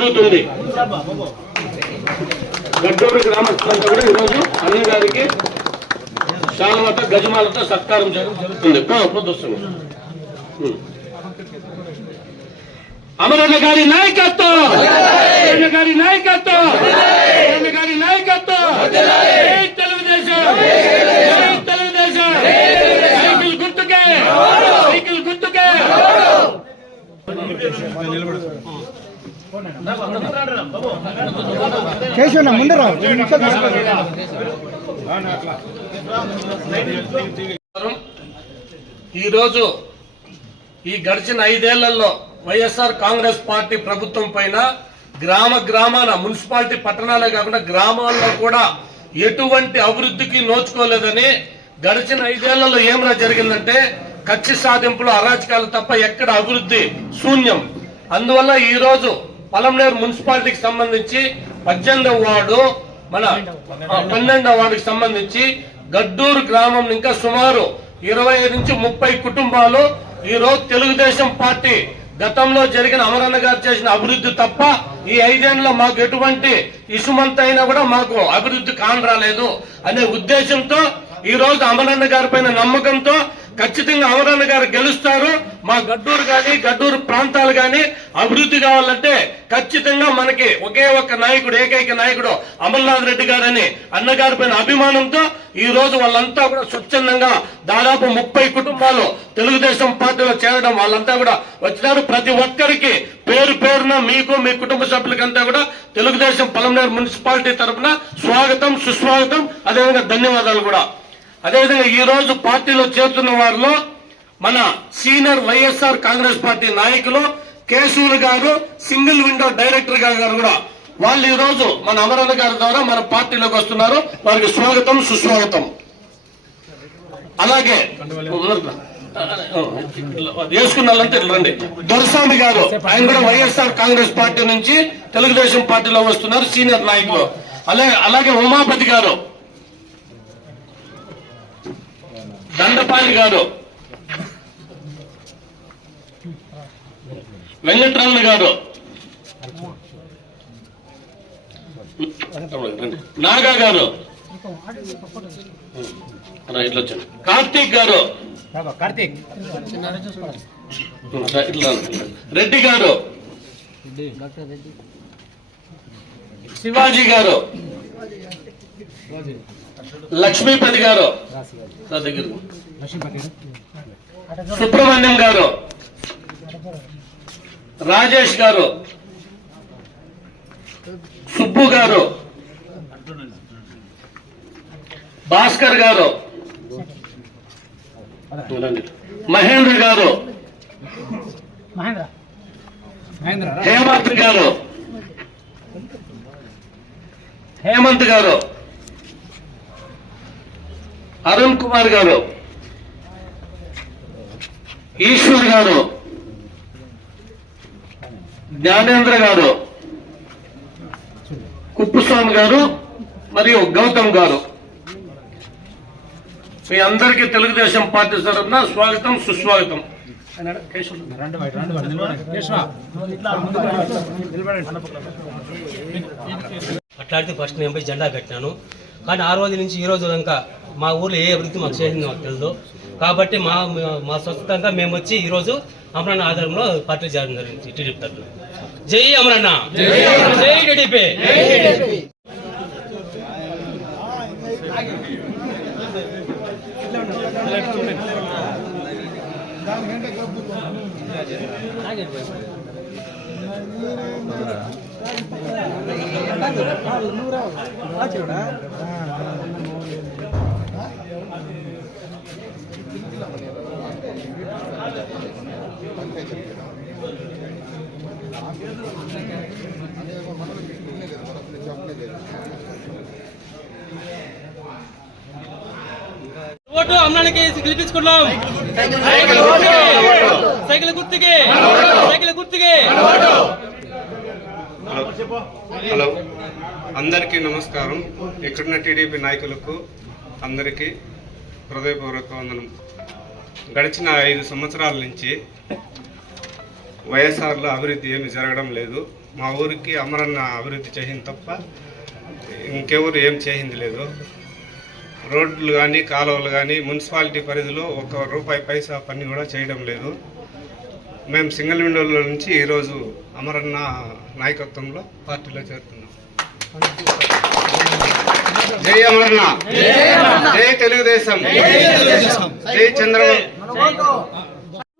జరుగుతుంది గడ్డూరు గ్రామస్తులంతా కూడా ఈరోజు అన్న గారికి శాలవత గజమాలతో సత్కారం జరుగుతుంది. ప్రదర్శన అమరన్న గారి నాయకత్వం! అమరన్న గారి నాయకత్వం! అమరన్న గారి నాయకత్వం! తెలుగుదేశం సైకిల్ గుర్తుకే సైకిల్ గుర్తుకే కేశవన్న ముందరా ఈరోజు ఈ గడిచిన ఐదేళ్ళలో వైఎస్ఆర్ కాంగ్రెస్ పార్టీ ప్రభుత్వం పైన గ్రామ గ్రామాన మున్సిపాలిటీ పట్టణాలే కాకుండా గ్రామాల్లో కూడా ఎటువంటి అభివృద్ధికి నోచుకోలేదని గడిచిన ఐదేళ్ళలో ఏమరా జరిగిందంటే కక్ష సాధింపులు అరాచకాలు తప్ప ఎక్కడ అభివృద్ధి శూన్యం. అందువల్ల ఈరోజు పలంనేరు మున్సిపాలిటీకి సంబంధించి పద్దెనిమిదవ వార్డు మన పన్నెండవ వార్డుకి సంబంధించి గడ్డూరు గ్రామం ఇంకా సుమారు ఇరవై నుంచి ముప్పై కుటుంబాలు ఈ రోజు తెలుగుదేశం పార్టీ గతంలో జరిగిన అమరన్న గారు చేసిన అభివృద్ధి తప్ప ఈ ఐదేళ్ళలో మాకు ఎటువంటి ఇసుమంత అయినా కూడా మాకు అభివృద్ధి కానరాలేదు అనే ఉద్దేశంతో ఈ రోజు అమరన్న గారి పైన నమ్మకంతో ఖచ్చితంగా అమరన్న గారు గెలుస్తారు. మా గడ్డూరు కానీ గడ్డూరు ప్రాంతాలు కానీ అభివృద్ధి కావాలంటే ఖచ్చితంగా మనకి ఒకే ఒక్క నాయకుడు ఏకైక నాయకుడు అమర్నాథ్ రెడ్డి గారని అన్నగారి పైన అభిమానంతో ఈ రోజు వాళ్ళంతా కూడా స్వచ్ఛందంగా దాదాపు ముప్పై కుటుంబాలు తెలుగుదేశం పార్టీలో చేరడం వాళ్ళంతా కూడా వచ్చినారు. ప్రతి ఒక్కరికి పేరు పేరున మీకు మీ కుటుంబ సభ్యులకంతా కూడా తెలుగుదేశం పలమనేరు మున్సిపాలిటీ తరఫున స్వాగతం సుస్వాగతం అదేవిధంగా ధన్యవాదాలు కూడా. అదేవిధంగా ఈ రోజు పార్టీలో చేరుతున్న వారిలో మన సీనియర్ వైఎస్ఆర్ కాంగ్రెస్ పార్టీ నాయకులు కేశవులు గారు సింగిల్ విండో డైరెక్టర్ గారు కూడా. వాళ్ళు ఈ రోజు మన అమరణ గారి ద్వారా మన పార్టీలోకి వస్తున్నారు. వారికి స్వాగతం సుస్వాగతం. అలాగే వేసుకున్న రండి. దొరస్వామి గారు ఆయన కూడా వైఎస్ఆర్ కాంగ్రెస్ పార్టీ నుంచి తెలుగుదేశం పార్టీలో వస్తున్నారు సీనియర్ నాయకులు. అలాగే అలాగే ఉమాపతి గారు దండపాణి గారు. వెంకటరమణ గారు. నాగా గారు. ఇట్లా వచ్చాను. కార్తీక్ గారు. కార్తీక్. ఇట్లా. రెడ్డి గారు. శివాజీ గారు. లక్ష్మీపతి గారు. నా దగ్గర సుబ్రహ్మణ్యం గారు. రాజేష్ గారు. సుబ్బు గారు. భాస్కర్ గారు. మహేంద్ర గారు. హేమంత్ గారు. హేమంత్ గారు. అరుణ్ కుమార్ గారు ఈశ్వర్ గారు జ్ఞానేంద్ర గారు కుప్పుస్వామి గారు మరియు గౌతమ్ గారు. మీ అందరికీ తెలుగుదేశం పార్టీ తరఫున స్వాగతం సుస్వాగతం. అట్లాంటి ఫస్ట్ నేను పోయి జెండా కట్టినాను. కానీ ఆ రోజు నుంచి ఈ రోజు దాకా మా ఊర్లో ఏ అభివృద్ధి మాకు చేసింది మాకు తెలియదు కాబట్టి మా మా స్వస్థంగా మేము వచ్చి ఈరోజు అమరన్న ఆధారంలో పార్టీ చేరడం జరిగింది. టీడీపీ తరఫున జై అమరన్న. జై టీడీపీ. ఓటు అమరానికి గెలిపించుకున్నాం సైకిల్ గుర్తుకే. సైకిల్ గుర్తుకే. హలో. అందరికీ నమస్కారం. ఇక్కడున్న టీడీపీ నాయకులకు అందరికీ హృదయపూర్వక వందనం. గడిచిన ఐదు సంవత్సరాల నుంచి వైఎస్ఆర్లో అభివృద్ధి ఏమి జరగడం లేదు. మా ఊరికి అమరన్న అభివృద్ధి చేసింది తప్ప ఇంకెవరు ఏం చేసింది లేదు. రోడ్లు కానీ కాలువలు కానీ మున్సిపాలిటీ పరిధిలో ఒక రూపాయి పైసా పని కూడా చేయడం లేదు. మేము సింగిల్ విండోలో నుంచి ఈరోజు అమరన్న నాయకత్వంలో పార్టీలో చేరుతున్నాం. జై అమరన్న. జై తెలుగుదేశం. జై Chandrababu.